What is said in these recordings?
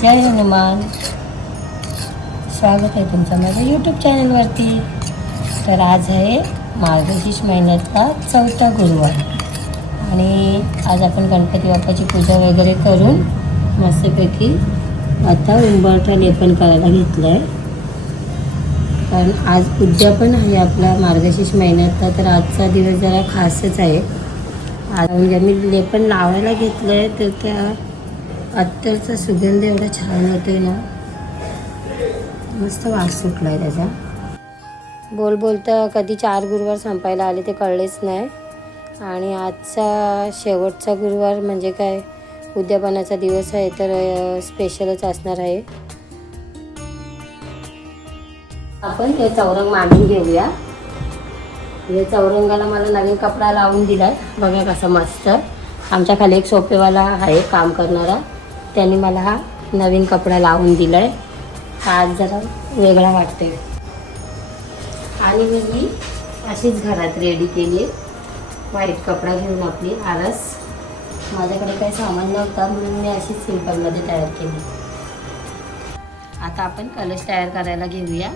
जय हनुमान. स्वागत आहे तुमचं माझ्या यूट्यूब चॅनलवरती. तर आज आहे मार्गशीर्ष महिन्यातला 4था गुरुवार आणि आज आपण गणपती बाप्पाची पूजा वगैरे करून मस्तपैकी आता उंबरठा लेपन करायला घेतलं आहे. कारण आज उद्यापन आहे आपला मार्गशीर्ष महिन्यातला, तर आजचा दिवस जरा खासच आहे. आज म्हणजे मी लेपन लावायला घेतलं आहे तर त्या अत्तरचा सुगंध एवढा छान होतोय ना, मस्त वास सुटला आहे त्याचा. बोलता कधी 4 गुरुवार संपायला आले ते कळलेच नाही. आणि आजचा शेवटचा गुरुवार म्हणजे काय उद्यापनाचा दिवस आहे, तर स्पेशलच असणार आहे. आपण हे चौरंग मांडून घेऊया. हे चौरंगाला मला नवीन कपडा लावून दिलाय, बघा कसा मस्त. आमच्या खाली एक सोपेवाला आहे काम करणारा, त्यांनी मला हा नवीन कपडा लावून दिलाय. आज जरा वेगळा वाटते. आणि मी ही अशीच घरात रेडी केली आहे, व्हाईट कपडा घेऊन आपली आरस. माझ्याकडे काही सामान नव्हतं म्हणून मी अशीच सिंपलमध्ये तयार केली. आता आपण कलश तयार करायला घेऊया.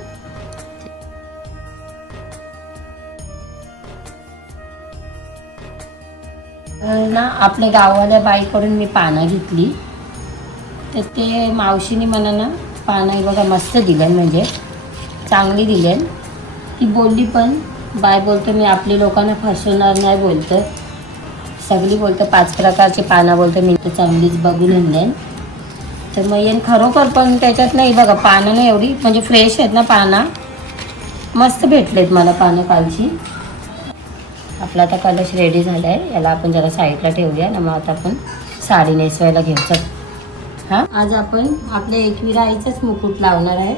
ना आपल्या गावाल्या बाईकडून मी पानं घेतली, तर ते मावशीने मला ना पानं बघा मस्त दिलं, म्हणजे चांगली दिली. ती बोलली पण बाय बोलतो मी आपली लोकांना फसवणार नाही बोलतं. सगळी बोलतं 5 प्रकारचे पानं बोलतं मी तर चांगलीच बघून आणले. तर मग येईन खरोखर पण त्याच्यात नाही बघा पानं नाही एवढी म्हणजे फ्रेश आहेत ना, पानं मस्त भेटलेत मला पानं कालची. आपला आता कलश रेडी झाला आहे, याला आपण जरा साईडला ठेवूया ना. मग आता आपण साडी नेसवायला घेऊ. चल हां, आज आपण आपल्या एकविरा आईचाच मुकुट लावणार आहे.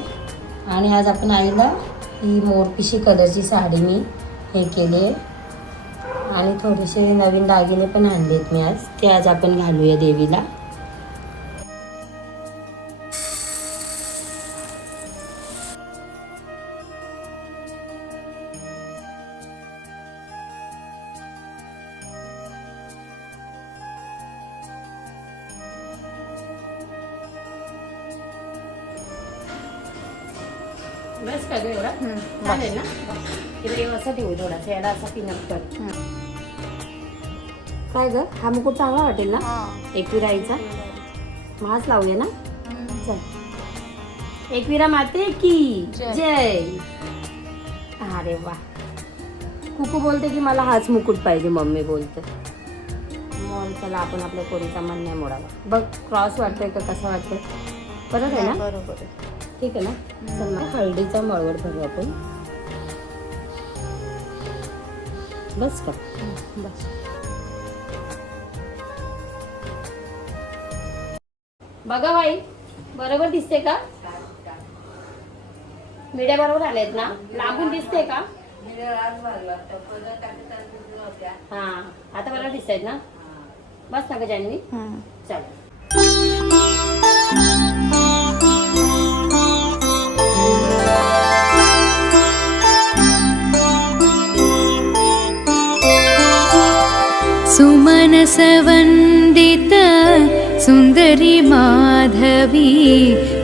आणि आज आपण आईला ही मोरपिशी कलरची साडी मी हे केली आहे आणि थोडेसे नवीन दागिने पण आणलेत मी आज, ते आज आपण घालूया देवीला. बस का गं एवढा चालेल ना. इकडे असं ठेवू थोडासा, याला असा पिनअप कर. काय ग हा मुकुट चांगला वाटेल ना एकविरा आईचा. हाच लावूया ना. चल एकविरा माते की जय. अरे वा. कुकू बोलते की मला हाच मुकुट पाहिजे, मम्मी बोलते. मग चला आपण आपल्या पोरीचा मन नाही मोडावा. बघ क्रॉस वाटतोय का कसा वाटतोय, परत आहे ना. बरोबर आहे, ठीक आहे ना. चल मग हळदीचा मळवट भरू आपण. बस का बस. बघा बाई बरोबर दिसते का, मीडिया बरोबर आलेत ना, लांबून दिसते का. हा आता बरोबर दिसत ना. बस ना ग जान्हवी. चल सुमनसवन्दित सुन्दरी माधवी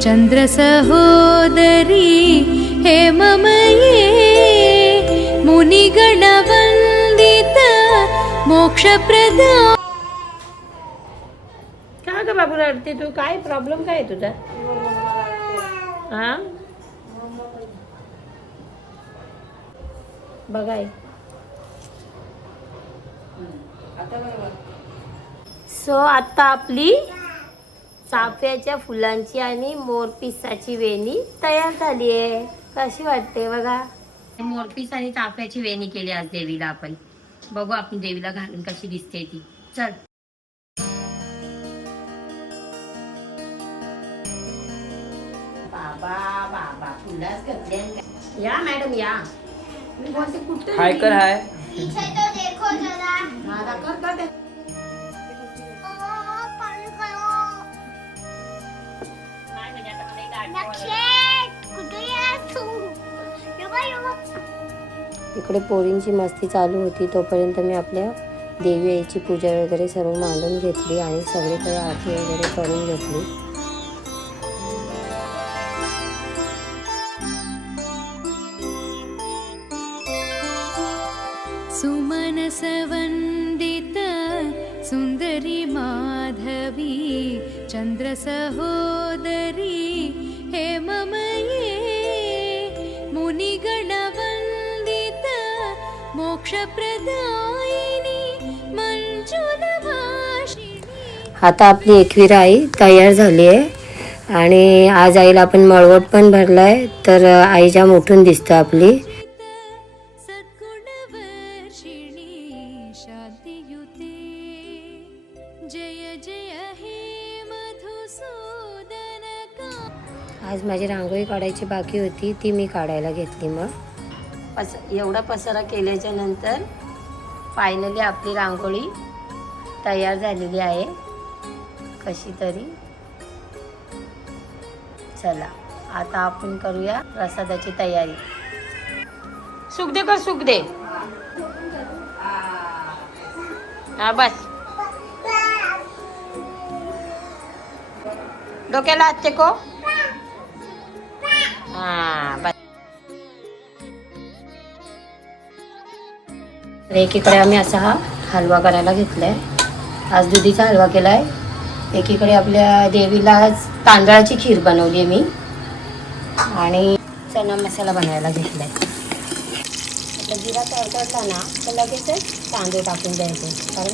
चन्द्रसहोदरी हेममये मुनिगणवन्दित मोक्षप्रदा. का ग बाबू रडते तू, काय प्रॉब्लेम काय आहे तुझा. हा बघाय. सो आता आपली चाफ्याच्या फुलांची आणि मोरपिसाची वेणी तयार झाली आहे. कशी वाटते बघा. मोरपीस आणि चाफ्याची वेणी केली आज देवीला आपण. बघू आपण देवीला घालून कशी दिसते ती. चल बाबा बाबा फुलाच घातले. या मॅडम या. मी बोलते कुठे हाय कर हाय. पीछे तो देखो जरा. माझा कर दे. पानी करो. कुठे तू. इकडे पोरींची मस्ती चालू होती, तोपर्यंत मी आपल्या देवी आईची पूजा वगैरे सर्व मांडून घेतली आणि सगळीकडे आरती वगैरे करून घेतली. सुमनसवन्दित सुन्दरी माधवी चन्द्रसहोदरी हेममये मुनिगणवन्दित मोक्षप्रदायिनी मञ्जुलभाषिणी. आता आपली एकविरा आई तयार झाली आहे आणि आज आईला आपण मळवट पण भरलाय, तर आई जाम उठून दिसतं आपली. सद्गुणवर्षिणी शान्तियुते जय जय हे मधुसूदनका. आज माझी रांगोळी काढायची बाकी होती, ती मी काढायला घेतली. मग एवढा पसारा केल्याच्या नंतर फायनली आपली रांगोळी तयार झालेली आहे कशी तरी. चला आता आपण करूया प्रसादाची तयारी. सुख दे कर, सुख दे. हा बस, डोक्याला हात टेको. हा बस. एकीकडे आम्ही असा हा हलवा करायला घेतलाय. आज दुधीचा हलवा केलाय. एकीकडे आपल्या देवीला आज तांदळाची खीर बनवली आहे मी आणि चना मसाला बनवायला घेतलाय. आता जिरा तडतडला ना तर लगेचच तांदूळ टाकून द्यायचे, कारण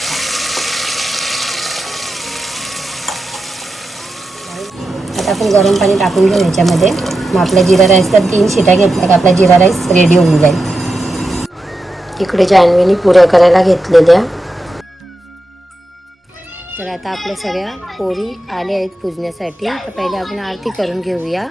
आता आपण गरम पाणी टाकून घेऊ याच्यामध्ये. मग आपला जिरा राईसचा 3 शिट्या घेतल्या की आपला जिरा राईस रेडी होऊन जाईल. इकडे जान्हवीने पुऱ्या करायला घेतलेल्या. तर आता आपल्या सगळ्या पोरी आल्या आहेत पूजण्यासाठी. तर पहिले आपण आरती करून घेऊया.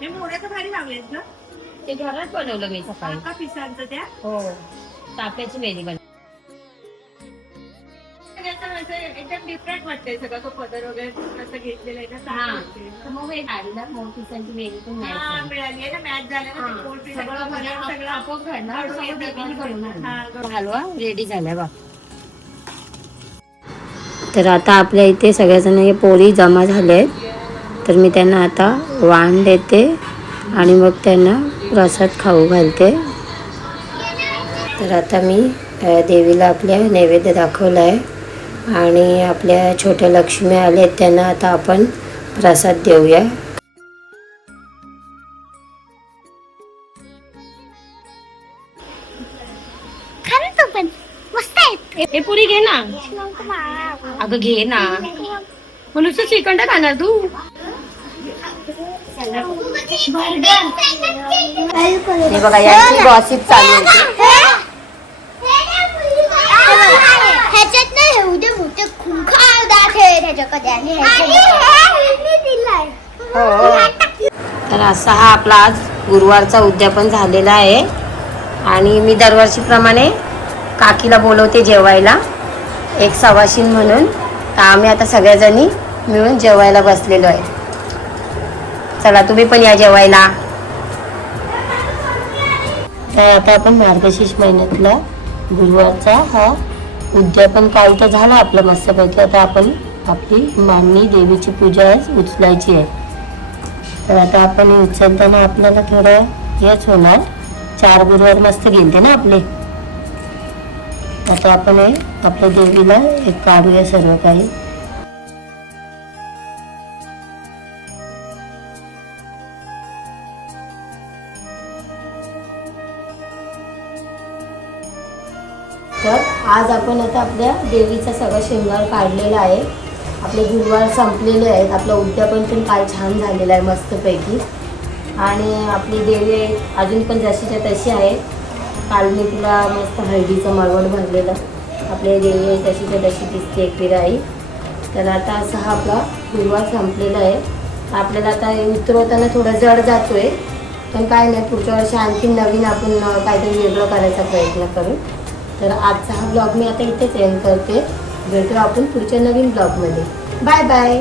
हे मोड्याचं भारी लावलेत ना, ते घरात बनवलं मी सकाळी. का पिसांचं त्या हो, ताप्याची वेली बनवली. एकदम डिफरंट वाटतंय सगळं. तो पदर वगैरे असं घेतलेलं आहे ना, हा, चांगलं वाटतंय. तर मग वेळ काढला. मग पिसांची वेली पण हा, मिळायची. मिळाली आहे ना, मॅच झालं ना, ते गोल पिसाचं सगळं पदर सगळं आपोआप घडलं. काढून सगळं येतं. देवीने करून आणलं. हा, बरोबर. हलवा रेडी झालाय बा. तर आता आपल्या इथे सगळ्याजण हे पोरी जमा झाले आहेत. तर मी त्यांना आता वाण देते आणि मग त्यांना प्रसाद खाऊ घालते. तर आता मी देवीला आपल्या नैवेद्य दाखवला आहे आणि आपल्या छोट्या लक्ष्मी आल्या आहेत, त्यांना आता आपण प्रसाद देऊया. खरं तो पण मस्त आहे. हे पुरी घे ना. अगं घे ना. मग नुसतं श्रीखंड खाणार तू? हे बघा यांची गॉसिप चालू होती. ह्याच्यात नाही एवढे मोठे खुंखार दात आहे त्याच्याकडे आणि दिलाय. तर असा हा आपला आज गुरुवारचा उद्यापन झालेला आहे आणि मी दरवर्षीप्रमाणे काकीला बोलवते जेवायला, एक सवाशीण म्हणून. तर आम्ही आता सगळ्याजणी मिळून जेवायला बसलेलो आहे. चला तुम्ही पण या जेवायला. तर आता आपण मार्गशीर्ष महिन्यातला गुरुवारचा हा उद्यापन काल तर झाला आपलं मस्तपैकी. आता आपण आपली माननी देवीची पूजा उचलायची आहे. तर आता आपण हे उचलताना आपल्याला थोडं हेच होणार. 4 गुरुवार मस्त गेलते ना आपले. आता आपण हे आपल्या देवीला एक काढूया सर्व काही. तर आज आपण आता आपल्या देवीचा सगळा शृंगार काढलेला आहे. आपले गुरुवार संपलेले आहेत. आपलं उद्यापन पण काल छान झालेलं आहे मस्तपैकी. आणि आपली देवी अजून पण जशीच्या तशी आहे. काल मी तिला मस्त हळदीचं मळवट भरलेलं आपले देवी आहे तशीच्या तशी दिसते एकविराई. तर आता असा हा आपला गुरुवार संपलेला आहे. आपल्याला आता उतरवताना थोडा जड जातोय, पण काय नाही, पुढच्या वर्षी आणखी नवीन आपण काहीतरी वेगळं करायचा प्रयत्न करू. तर आजचा हा ब्लॉग मी आता इथेच एंड करते. भेटू आपण पुढच्या नवीन ब्लॉगमध्ये. Bye bye.